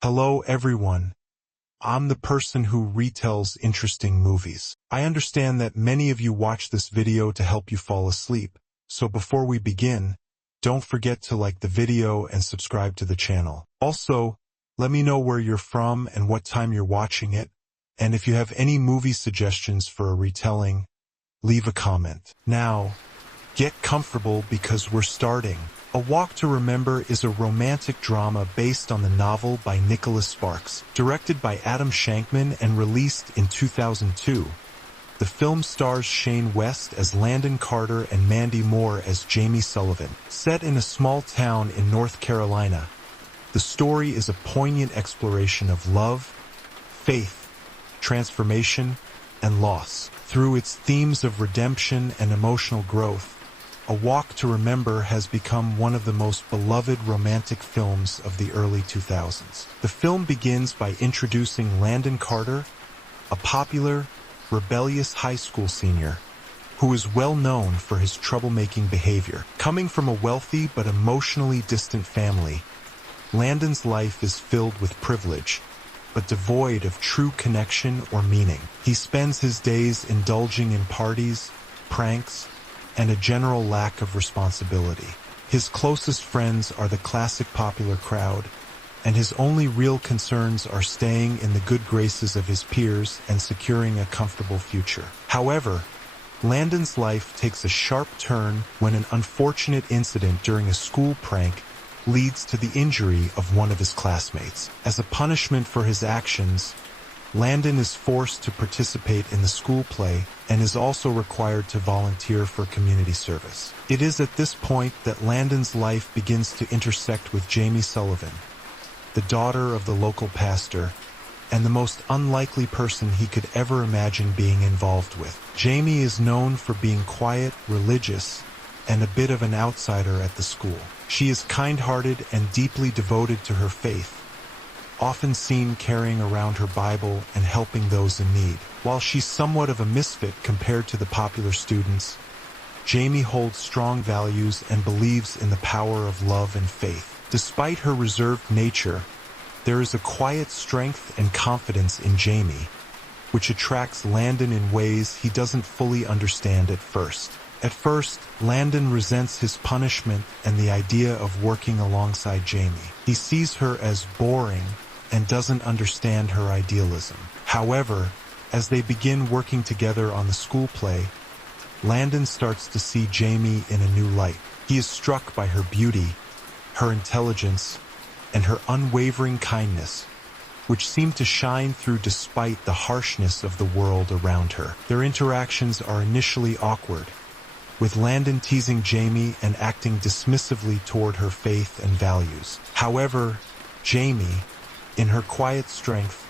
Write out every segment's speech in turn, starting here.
Hello everyone. I'm the person who retells interesting movies. I understand that many of you watch this video to help you fall asleep, so before we begin, don't forget to like the video and subscribe to the channel. Also, let me know where you're from and what time you're watching it, and if you have any movie suggestions for a retelling, leave a comment. Now, get comfortable because we're starting. A Walk to Remember is a romantic drama based on the novel by Nicholas Sparks, directed by Adam Shankman and released in 2002. The film stars Shane West as Landon Carter and Mandy Moore as Jamie Sullivan. Set in a small town in North Carolina, the story is a poignant exploration of love, faith, transformation, and loss. Through its themes of redemption and emotional growth, A Walk to Remember has become one of the most beloved romantic films of the early 2000s. The film begins by introducing Landon Carter, a popular, rebellious high school senior, who is well known for his troublemaking behavior. Coming from a wealthy but emotionally distant family, Landon's life is filled with privilege, but devoid of true connection or meaning. He spends his days indulging in parties, pranks, and a general lack of responsibility. His closest friends are the classic popular crowd, and his only real concerns are staying in the good graces of his peers and securing a comfortable future. However, Landon's life takes a sharp turn when an unfortunate incident during a school prank leads to the injury of one of his classmates. As a punishment for his actions, Landon is forced to participate in the school play and is also required to volunteer for community service. It is at this point that Landon's life begins to intersect with Jamie Sullivan, the daughter of the local pastor, and the most unlikely person he could ever imagine being involved with. Jamie is known for being quiet, religious, and a bit of an outsider at the school. She is kind-hearted and deeply devoted to her faith, often seen carrying around her Bible and helping those in need. While she's somewhat of a misfit compared to the popular students, Jamie holds strong values and believes in the power of love and faith. Despite her reserved nature, there is a quiet strength and confidence in Jamie, which attracts Landon in ways he doesn't fully understand at first. At first, Landon resents his punishment and the idea of working alongside Jamie. He sees her as boring and doesn't understand her idealism. However, as they begin working together on the school play, Landon starts to see Jamie in a new light. He is struck by her beauty, her intelligence, and her unwavering kindness, which seem to shine through despite the harshness of the world around her. Their interactions are initially awkward, with Landon teasing Jamie and acting dismissively toward her faith and values. However, Jamie, in her quiet strength,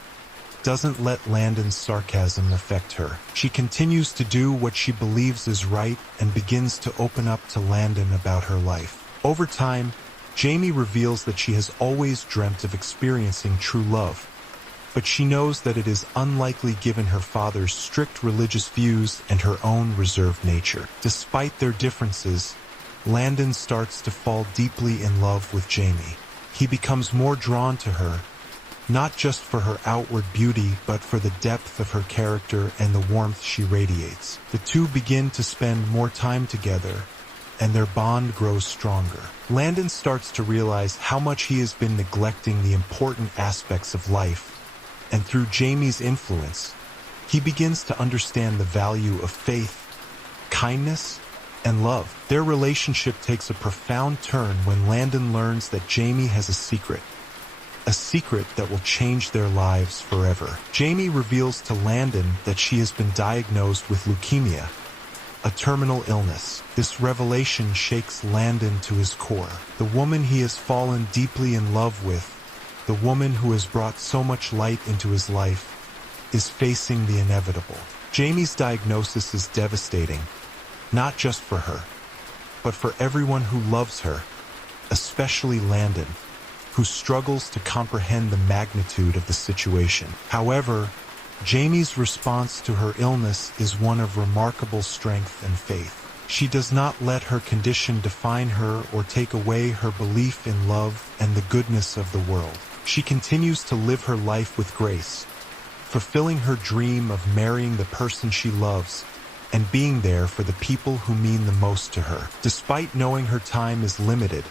doesn't let Landon's sarcasm affect her. She continues to do what she believes is right and begins to open up to Landon about her life. Over time, Jamie reveals that she has always dreamt of experiencing true love, but she knows that it is unlikely given her father's strict religious views and her own reserved nature. Despite their differences, Landon starts to fall deeply in love with Jamie. He becomes more drawn to her, not just for her outward beauty, but for the depth of her character and the warmth she radiates. The two begin to spend more time together, and their bond grows stronger. Landon starts to realize how much he has been neglecting the important aspects of life, and through Jamie's influence, he begins to understand the value of faith, kindness, and love. Their relationship takes a profound turn when Landon learns that Jamie has a secret that will change their lives forever. Jamie reveals to Landon that she has been diagnosed with leukemia, a terminal illness. This revelation shakes Landon to his core. The woman he has fallen deeply in love with, the woman who has brought so much light into his life, is facing the inevitable. Jamie's diagnosis is devastating, not just for her, but for everyone who loves her, especially Landon, who struggles to comprehend the magnitude of the situation. However, Jamie's response to her illness is one of remarkable strength and faith. She does not let her condition define her or take away her belief in love and the goodness of the world. She continues to live her life with grace, fulfilling her dream of marrying the person she loves and being there for the people who mean the most to her. Despite knowing her time is limited,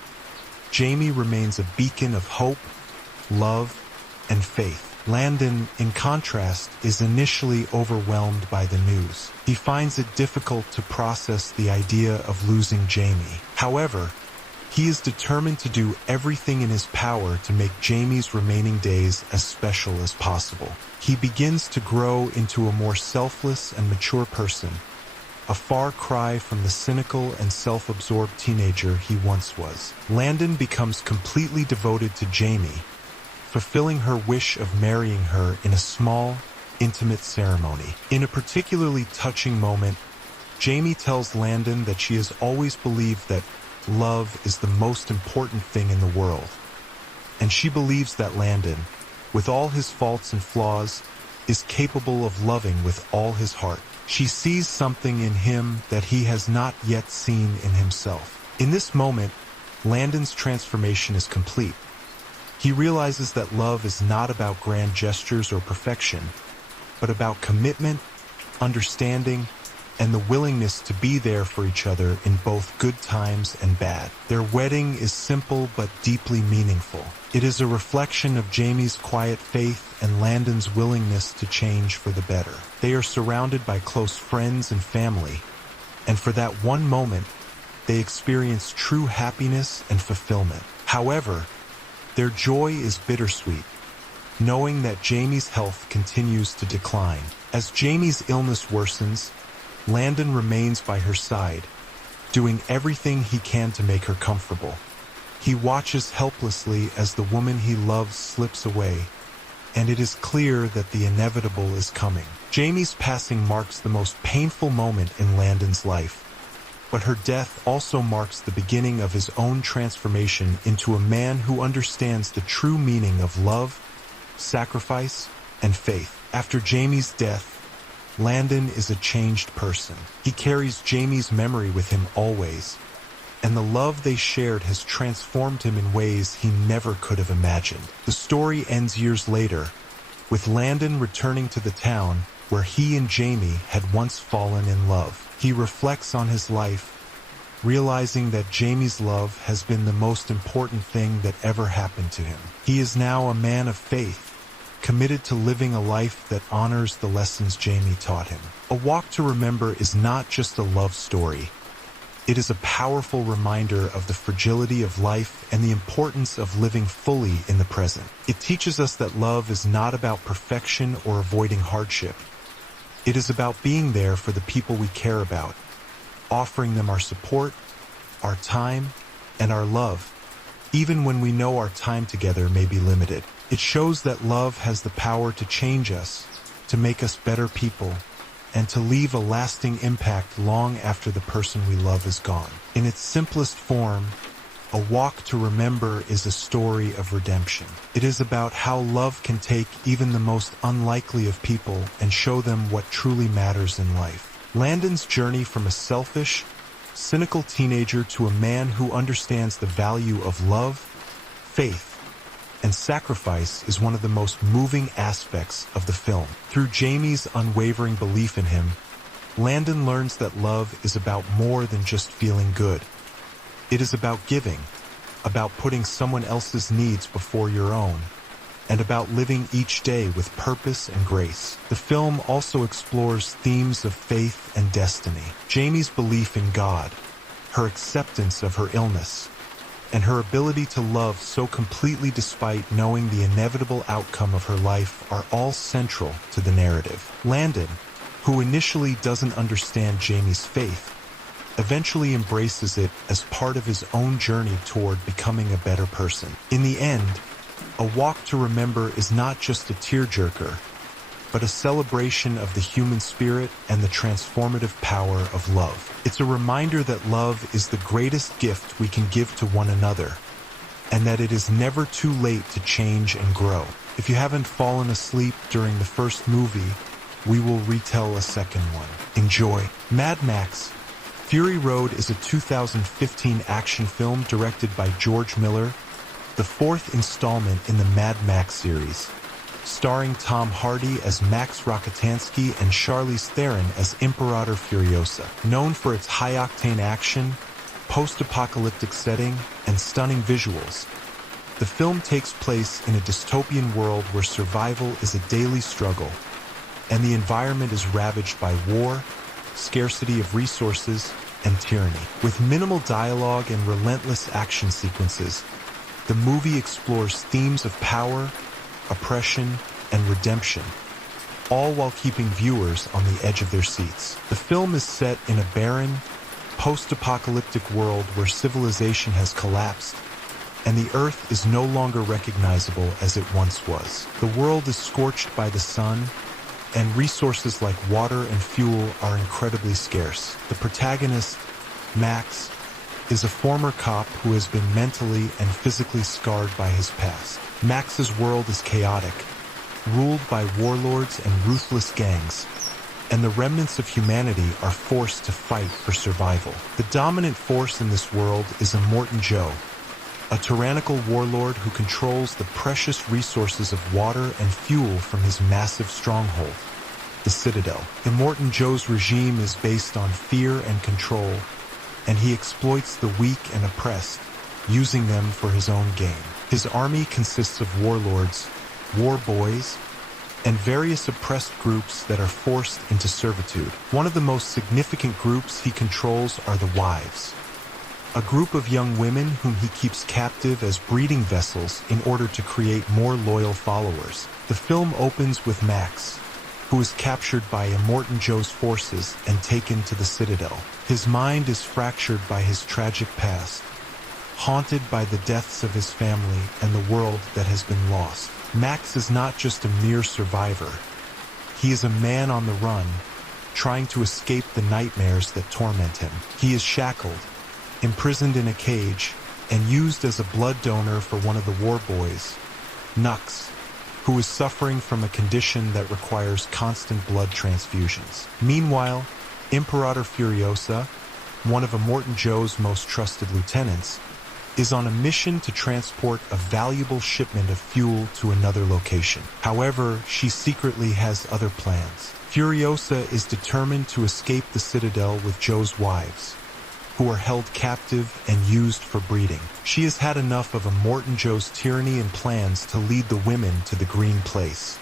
Jamie remains a beacon of hope, love, and faith. Landon, in contrast, is initially overwhelmed by the news. He finds it difficult to process the idea of losing Jamie. However, he is determined to do everything in his power to make Jamie's remaining days as special as possible. He begins to grow into a more selfless and mature person, a far cry from the cynical and self-absorbed teenager he once was. Landon becomes completely devoted to Jamie, fulfilling her wish of marrying her in a small, intimate ceremony. In a particularly touching moment, Jamie tells Landon that she has always believed that love is the most important thing in the world. And she believes that Landon, with all his faults and flaws, is capable of loving with all his heart. She sees something in him that he has not yet seen in himself. In this moment, Landon's transformation is complete. He realizes that love is not about grand gestures or perfection, but about commitment, understanding, and the willingness to be there for each other in both good times and bad. Their wedding is simple but deeply meaningful. It is a reflection of Jamie's quiet faith and Landon's willingness to change for the better. They are surrounded by close friends and family, and for that one moment, they experience true happiness and fulfillment. However, their joy is bittersweet, knowing that Jamie's health continues to decline. As Jamie's illness worsens, Landon remains by her side, doing everything he can to make her comfortable. He watches helplessly as the woman he loves slips away, and it is clear that the inevitable is coming. Jamie's passing marks the most painful moment in Landon's life, but her death also marks the beginning of his own transformation into a man who understands the true meaning of love, sacrifice, and faith. After Jamie's death, Landon is a changed person. He carries Jamie's memory with him always, and the love they shared has transformed him in ways he never could have imagined. The story ends years later, with Landon returning to the town where he and Jamie had once fallen in love. He reflects on his life, realizing that Jamie's love has been the most important thing that ever happened to him. He is now a man of faith, committed to living a life that honors the lessons Jamie taught him. A Walk to Remember is not just a love story. It is a powerful reminder of the fragility of life and the importance of living fully in the present. It teaches us that love is not about perfection or avoiding hardship. It is about being there for the people we care about, offering them our support, our time, and our love, even when we know our time together may be limited. It shows that love has the power to change us, to make us better people, and to leave a lasting impact long after the person we love is gone. In its simplest form, A Walk to Remember is a story of redemption. It is about how love can take even the most unlikely of people and show them what truly matters in life. Landon's journey from a selfish, cynical teenager to a man who understands the value of love, faith, and sacrifice is one of the most moving aspects of the film. Through Jamie's unwavering belief in him, Landon learns that love is about more than just feeling good. It is about giving, about putting someone else's needs before your own, and about living each day with purpose and grace. The film also explores themes of faith and destiny. Jamie's belief in God, her acceptance of her illness, and her ability to love so completely despite knowing the inevitable outcome of her life are all central to the narrative. Landon, who initially doesn't understand Jamie's faith, eventually embraces it as part of his own journey toward becoming a better person. In the end, A Walk to Remember is not just a tearjerker, but a celebration of the human spirit and the transformative power of love. It's a reminder that love is the greatest gift we can give to one another, and that it is never too late to change and grow. If you haven't fallen asleep during the first movie, we will retell a second one. Enjoy. Mad Max Fury Road is a 2015 action film directed by George Miller, the fourth installment in the Mad Max series, starring Tom Hardy as Max Rokitansky and Charlize Theron as Imperator Furiosa. Known for its high-octane action, post-apocalyptic setting, and stunning visuals, the film takes place in a dystopian world where survival is a daily struggle, and the environment is ravaged by war, scarcity of resources, and tyranny. With minimal dialogue and relentless action sequences, the movie explores themes of power, oppression, and redemption, all while keeping viewers on the edge of their seats. The film is set in a barren, post-apocalyptic world where civilization has collapsed, and the Earth is no longer recognizable as it once was. The world is scorched by the sun, and resources like water and fuel are incredibly scarce. The protagonist, Max, is a former cop who has been mentally and physically scarred by his past. Max's world is chaotic, ruled by warlords and ruthless gangs, and the remnants of humanity are forced to fight for survival. The dominant force in this world is Immortan Joe, a tyrannical warlord who controls the precious resources of water and fuel from his massive stronghold, the Citadel. Immortan Joe's regime is based on fear and control, and he exploits the weak and oppressed, using them for his own gain. His army consists of warlords, war boys, and various oppressed groups that are forced into servitude. One of the most significant groups he controls are the Wives, a group of young women whom he keeps captive as breeding vessels in order to create more loyal followers. The film opens with Max, who is captured by Immortan Joe's forces and taken to the Citadel. His mind is fractured by his tragic past, haunted by the deaths of his family and the world that has been lost. Max is not just a mere survivor. He is a man on the run, trying to escape the nightmares that torment him. He is shackled, imprisoned in a cage, and used as a blood donor for one of the war boys, Nux, who is suffering from a condition that requires constant blood transfusions. Meanwhile, Imperator Furiosa, one of Immortan Joe's most trusted lieutenants, is on a mission to transport a valuable shipment of fuel to another location. However, she secretly has other plans. Furiosa is determined to escape the Citadel with Joe's wives, who are held captive and used for breeding. She has had enough of Immortan Joe's tyranny and plans to lead the women to the Green Place,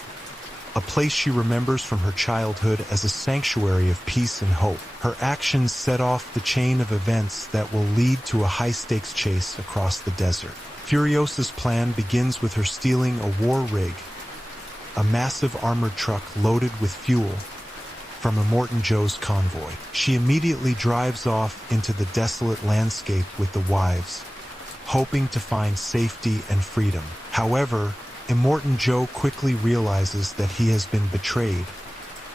a place she remembers from her childhood as a sanctuary of peace and hope. Her actions set off the chain of events that will lead to a high-stakes chase across the desert. Furiosa's plan begins with her stealing a war rig, a massive armored truck loaded with fuel, from Immortan Joe's convoy. She immediately drives off into the desolate landscape with the wives, hoping to find safety and freedom. However, Immortan Joe quickly realizes that he has been betrayed,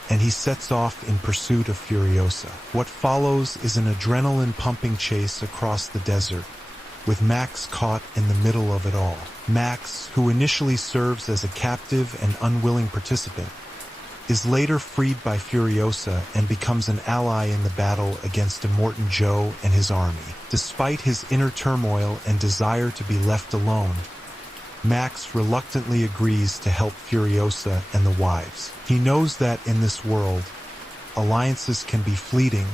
and he sets off in pursuit of Furiosa. What follows is an adrenaline-pumping chase across the desert, with Max caught in the middle of it all. Max, who initially serves as a captive and unwilling participant, is later freed by Furiosa and becomes an ally in the battle against Immortan Joe and his army. Despite his inner turmoil and desire to be left alone, Max reluctantly agrees to help Furiosa and the wives. He knows that in this world, alliances can be fleeting,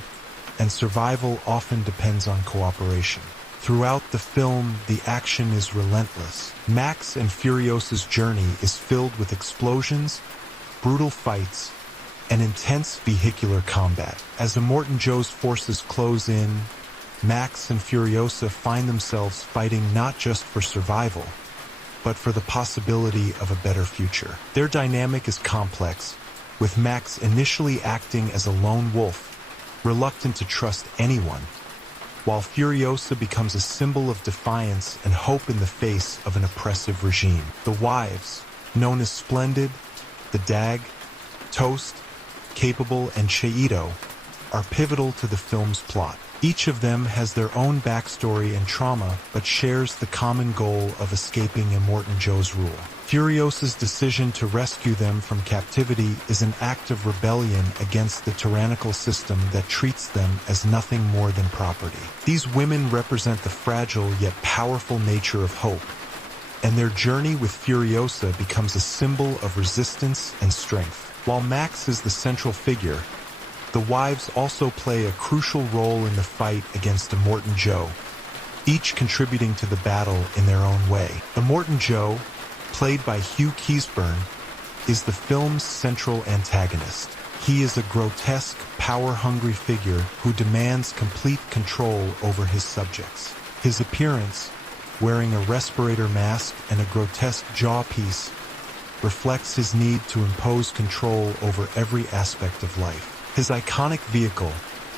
and survival often depends on cooperation. Throughout the film, the action is relentless. Max and Furiosa's journey is filled with explosions, brutal fights, and intense vehicular combat. As Immortan Joe's forces close in, Max and Furiosa find themselves fighting not just for survival, but for the possibility of a better future. Their dynamic is complex, with Max initially acting as a lone wolf, reluctant to trust anyone, while Furiosa becomes a symbol of defiance and hope in the face of an oppressive regime. The wives, known as Splendid, the Dag, Toast, Capable, and Cheeto, are pivotal to the film's plot. Each of them has their own backstory and trauma, but shares the common goal of escaping Immortan Joe's rule. Furiosa's decision to rescue them from captivity is an act of rebellion against the tyrannical system that treats them as nothing more than property. These women represent the fragile yet powerful nature of hope, and their journey with Furiosa becomes a symbol of resistance and strength. While Max is the central figure, the wives also play a crucial role in the fight against Immortan Joe, each contributing to the battle in their own way. Immortan Joe, played by Hugh Keays-Byrne, is the film's central antagonist. He is a grotesque, power-hungry figure who demands complete control over his subjects. His appearance, wearing a respirator mask and a grotesque jawpiece, reflects his need to impose control over every aspect of life. His iconic vehicle,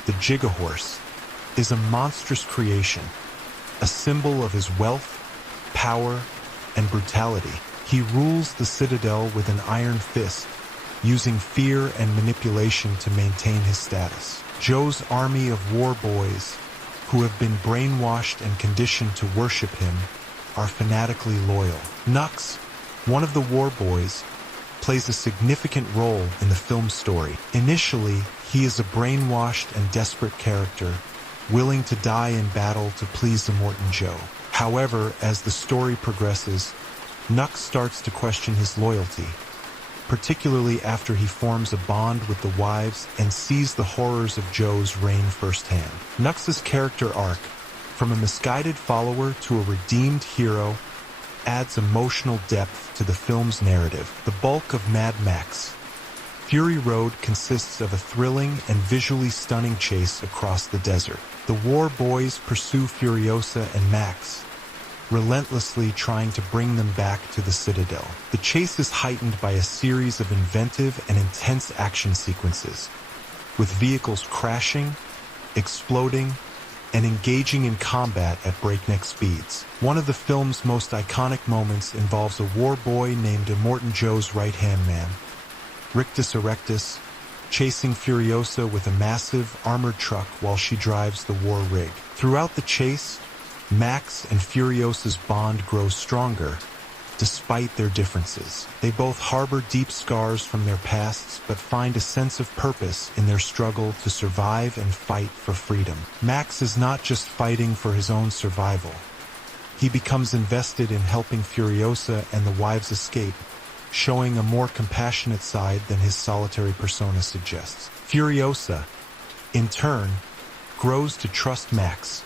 the Gigahorse, is a monstrous creation, a symbol of his wealth, power, and brutality. He rules the Citadel with an iron fist, using fear and manipulation to maintain his status. Joe's army of war boys, who have been brainwashed and conditioned to worship him, are fanatically loyal. Nux, one of the war boys, plays a significant role in the film's story. Initially, he is a brainwashed and desperate character, willing to die in battle to please Immortan Joe. However, as the story progresses, Nux starts to question his loyalty, particularly after he forms a bond with the wives and sees the horrors of Joe's reign firsthand. Nux's character arc, from a misguided follower to a redeemed hero, adds emotional depth to the film's narrative. The bulk of Mad Max Fury Road consists of a thrilling and visually stunning chase across the desert. The war boys pursue Furiosa and Max, relentlessly trying to bring them back to the Citadel. The chase is heightened by a series of inventive and intense action sequences, with vehicles crashing, exploding, and engaging in combat at breakneck speeds. One of the film's most iconic moments involves a war boy named Immortan Joe's right-hand man, Rictus Erectus, chasing Furiosa with a massive, armored truck while she drives the war rig. Throughout the chase, Max and Furiosa's bond grows stronger, despite their differences. They both harbor deep scars from their pasts, but find a sense of purpose in their struggle to survive and fight for freedom. Max is not just fighting for his own survival. He becomes invested in helping Furiosa and the wives escape, showing a more compassionate side than his solitary persona suggests. Furiosa, in turn, grows to trust Max,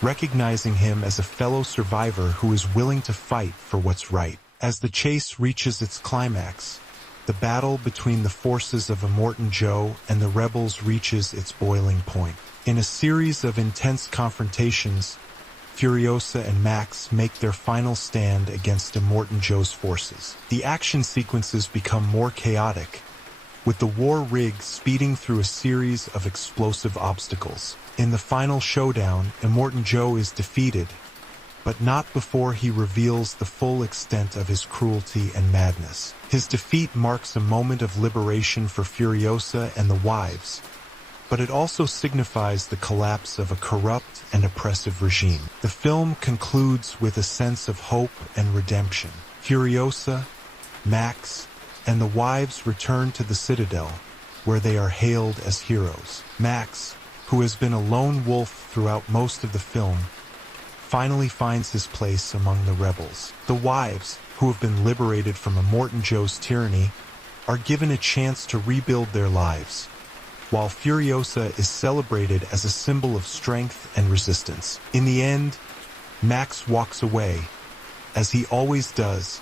recognizing him as a fellow survivor who is willing to fight for what's right. As the chase reaches its climax, the battle between the forces of Immortan Joe and the rebels reaches its boiling point. In a series of intense confrontations, Furiosa and Max make their final stand against Immortan Joe's forces. The action sequences become more chaotic, with the war rig speeding through a series of explosive obstacles. In the final showdown, Immortan Joe is defeated, but not before he reveals the full extent of his cruelty and madness. His defeat marks a moment of liberation for Furiosa and the wives, but it also signifies the collapse of a corrupt and oppressive regime. The film concludes with a sense of hope and redemption. Furiosa, Max, and the wives return to the Citadel, where they are hailed as heroes. Max, who has been a lone wolf throughout most of the film, finally finds his place among the rebels. The wives, who have been liberated from Immortan Joe's tyranny, are given a chance to rebuild their lives, while Furiosa is celebrated as a symbol of strength and resistance. In the end, Max walks away, as he always does,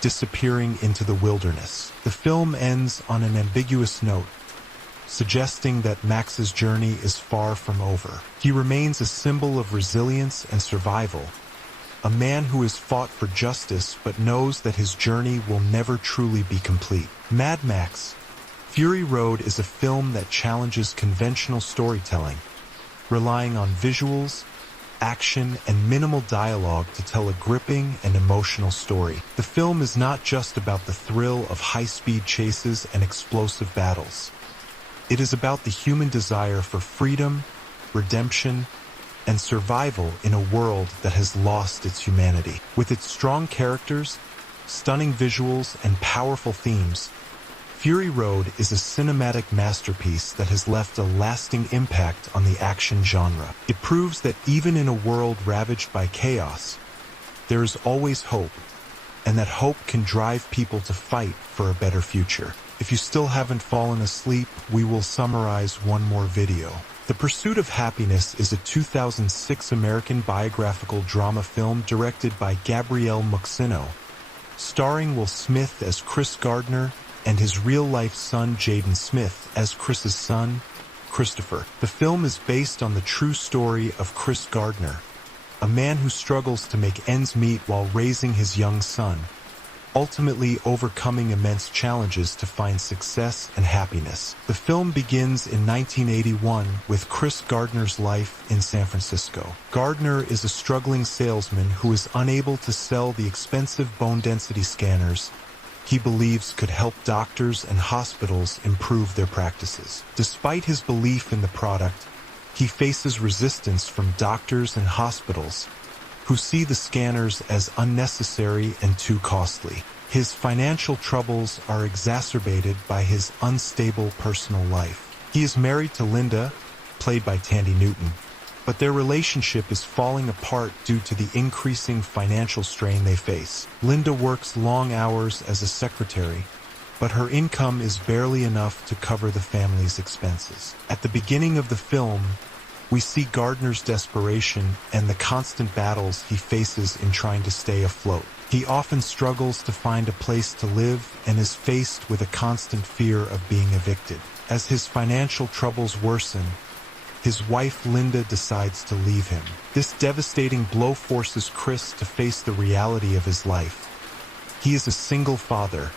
disappearing into the wilderness. The film ends on an ambiguous note, suggesting that Max's journey is far from over. He remains a symbol of resilience and survival, a man who has fought for justice but knows that his journey will never truly be complete. Mad Max Fury Road is a film that challenges conventional storytelling, relying on visuals, action, and minimal dialogue to tell a gripping and emotional story. The film is not just about the thrill of high-speed chases and explosive battles. It is about the human desire for freedom, redemption, and survival in a world that has lost its humanity. With its strong characters, stunning visuals, and powerful themes, Fury Road is a cinematic masterpiece that has left a lasting impact on the action genre. It proves that even in a world ravaged by chaos, there is always hope, and that hope can drive people to fight for a better future. If you still haven't fallen asleep, we will summarize one more video. The Pursuit of Happiness is a 2006 American biographical drama film directed by Gabrielle Muxino, starring Will Smith as Chris Gardner and his real-life son Jaden Smith as Chris's son, Christopher. The film is based on the true story of Chris Gardner, a man who struggles to make ends meet while raising his young son, ultimately overcoming immense challenges to find success and happiness. The film begins in 1981 with Chris Gardner's life in San Francisco. Gardner is a struggling salesman who is unable to sell the expensive bone density scanners he believes could help doctors and hospitals improve their practices. Despite his belief in the product, he faces resistance from doctors and hospitals who see the scanners as unnecessary and too costly. His financial troubles are exacerbated by his unstable personal life. He is married to Linda, played by Tandy Newton, but their relationship is falling apart due to the increasing financial strain they face. Linda works long hours as a secretary, but her income is barely enough to cover the family's expenses. At the beginning of the film, we see Gardner's desperation and the constant battles he faces in trying to stay afloat. He often struggles to find a place to live and is faced with a constant fear of being evicted. As his financial troubles worsen, his wife Linda decides to leave him. This devastating blow forces Chris to face the reality of his life. He is a single father,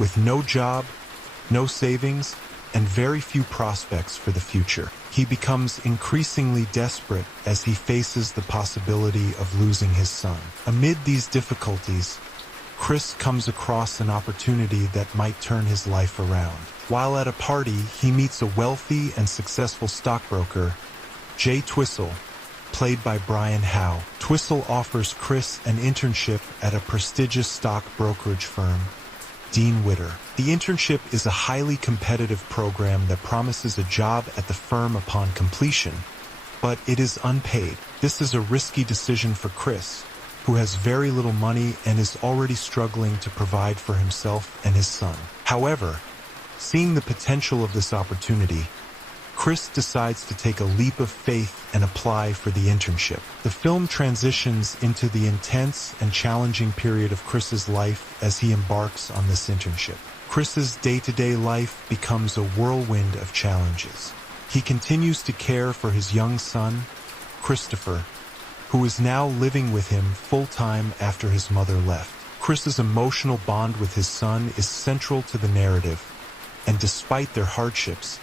with no job, no savings, and very few prospects for the future. He becomes increasingly desperate as he faces the possibility of losing his son. Amid these difficulties, Chris comes across an opportunity that might turn his life around. While at a party, he meets a wealthy and successful stockbroker, Jay Twistle, played by Brian Howe. Twistle offers Chris an internship at a prestigious stock brokerage firm, Dean Witter. The internship is a highly competitive program that promises a job at the firm upon completion, but it is unpaid. This is a risky decision for Chris, who has very little money and is already struggling to provide for himself and his son. However, seeing the potential of this opportunity, Chris decides to take a leap of faith and apply for the internship. The film transitions into the intense and challenging period of Chris's life as he embarks on this internship. Chris's day-to-day life becomes a whirlwind of challenges. He continues to care for his young son, Christopher, who is now living with him full-time after his mother left. Chris's emotional bond with his son is central to the narrative, and despite their hardships,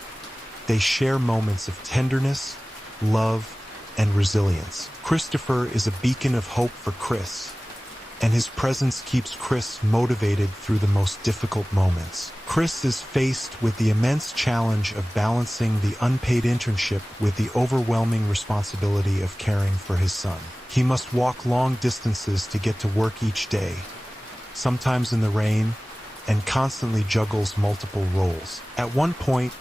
they share moments of tenderness, love, and resilience. Christopher is a beacon of hope for Chris, and his presence keeps Chris motivated through the most difficult moments. Chris is faced with the immense challenge of balancing the unpaid internship with the overwhelming responsibility of caring for his son. He must walk long distances to get to work each day, sometimes in the rain, and constantly juggles multiple roles. At one point,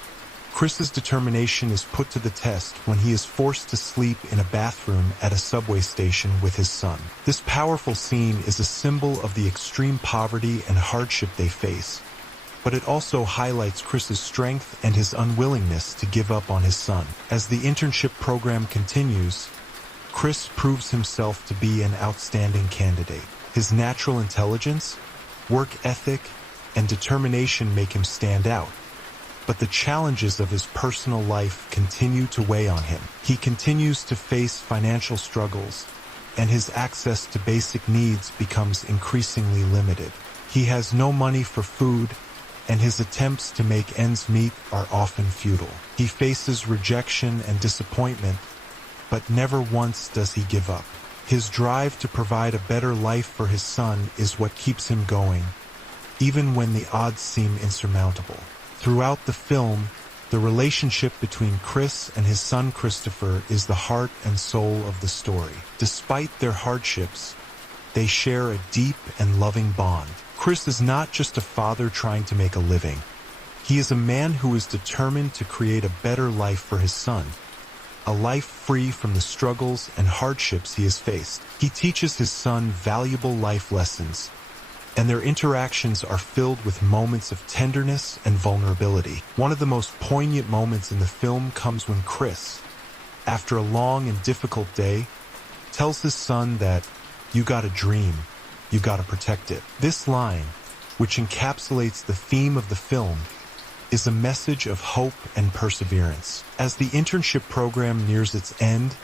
Chris's determination is put to the test when he is forced to sleep in a bathroom at a subway station with his son. This powerful scene is a symbol of the extreme poverty and hardship they face, but it also highlights Chris's strength and his unwillingness to give up on his son. As the internship program continues, Chris proves himself to be an outstanding candidate. His natural intelligence, work ethic, and determination make him stand out. But the challenges of his personal life continue to weigh on him. He continues to face financial struggles, and his access to basic needs becomes increasingly limited. He has no money for food, and his attempts to make ends meet are often futile. He faces rejection and disappointment, but never once does he give up. His drive to provide a better life for his son is what keeps him going, even when the odds seem insurmountable. Throughout the film, the relationship between Chris and his son Christopher is the heart and soul of the story. Despite their hardships, they share a deep and loving bond. Chris is not just a father trying to make a living. He is a man who is determined to create a better life for his son, a life free from the struggles and hardships he has faced. He teaches his son valuable life lessons, and their interactions are filled with moments of tenderness and vulnerability. One of the most poignant moments in the film comes when Chris, after a long and difficult day, tells his son that, "You got a dream, you gotta protect it." This line, which encapsulates the theme of the film, is a message of hope and perseverance. As the internship program nears its end,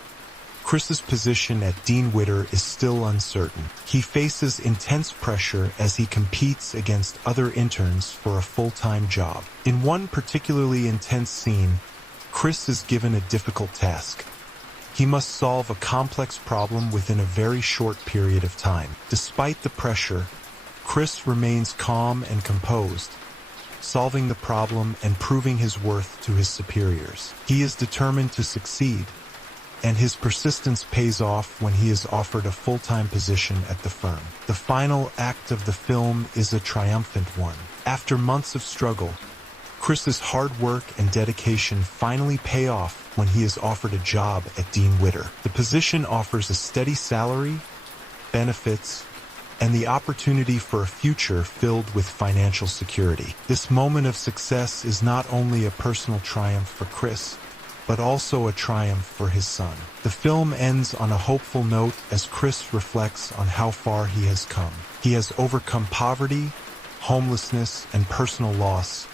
Chris's position at Dean Witter is still uncertain. He faces intense pressure as he competes against other interns for a full-time job. In one particularly intense scene, Chris is given a difficult task. He must solve a complex problem within a very short period of time. Despite the pressure, Chris remains calm and composed, solving the problem and proving his worth to his superiors. He is determined to succeed, and his persistence pays off when he is offered a full-time position at the firm. The final act of the film is a triumphant one. After months of struggle, Chris's hard work and dedication finally pay off when he is offered a job at Dean Witter. The position offers a steady salary, benefits, and the opportunity for a future filled with financial security. This moment of success is not only a personal triumph for Chris, but also a triumph for his son. The film ends on a hopeful note as Chris reflects on how far he has come. He has overcome poverty, homelessness, and personal loss,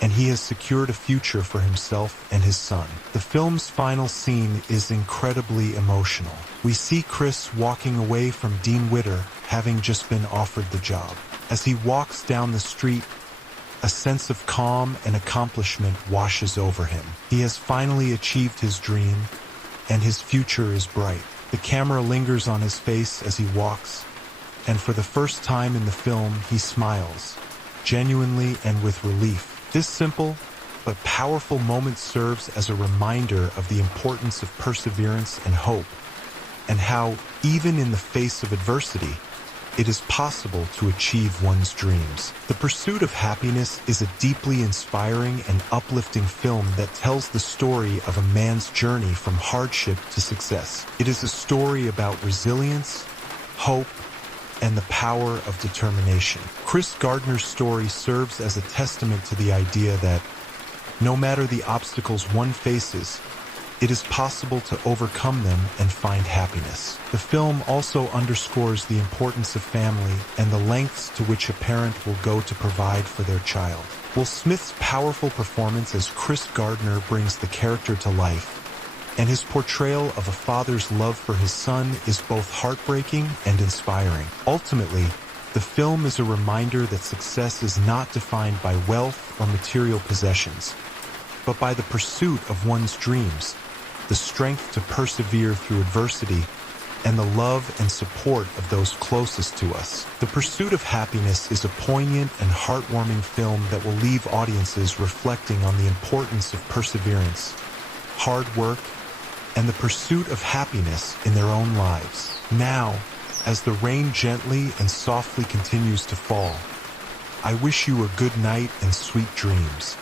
and he has secured a future for himself and his son. The film's final scene is incredibly emotional. We see Chris walking away from Dean Witter, having just been offered the job. As he walks down the street, a sense of calm and accomplishment washes over him. He has finally achieved his dream, and his future is bright. The camera lingers on his face as he walks, and for the first time in the film, he smiles, genuinely and with relief. This simple but powerful moment serves as a reminder of the importance of perseverance and hope, and how, even in the face of adversity, it is possible to achieve one's dreams. The Pursuit of Happiness is a deeply inspiring and uplifting film that tells the story of a man's journey from hardship to success. It is a story about resilience, hope, and the power of determination. Chris Gardner's story serves as a testament to the idea that, no matter the obstacles one faces, it is possible to overcome them and find happiness. The film also underscores the importance of family and the lengths to which a parent will go to provide for their child. Will Smith's powerful performance as Chris Gardner brings the character to life, and his portrayal of a father's love for his son is both heartbreaking and inspiring. Ultimately, the film is a reminder that success is not defined by wealth or material possessions, but by the pursuit of one's dreams, the strength to persevere through adversity, and the love and support of those closest to us. The Pursuit of Happiness is a poignant and heartwarming film that will leave audiences reflecting on the importance of perseverance, hard work, and the pursuit of happiness in their own lives. Now, as the rain gently and softly continues to fall, I wish you a good night and sweet dreams.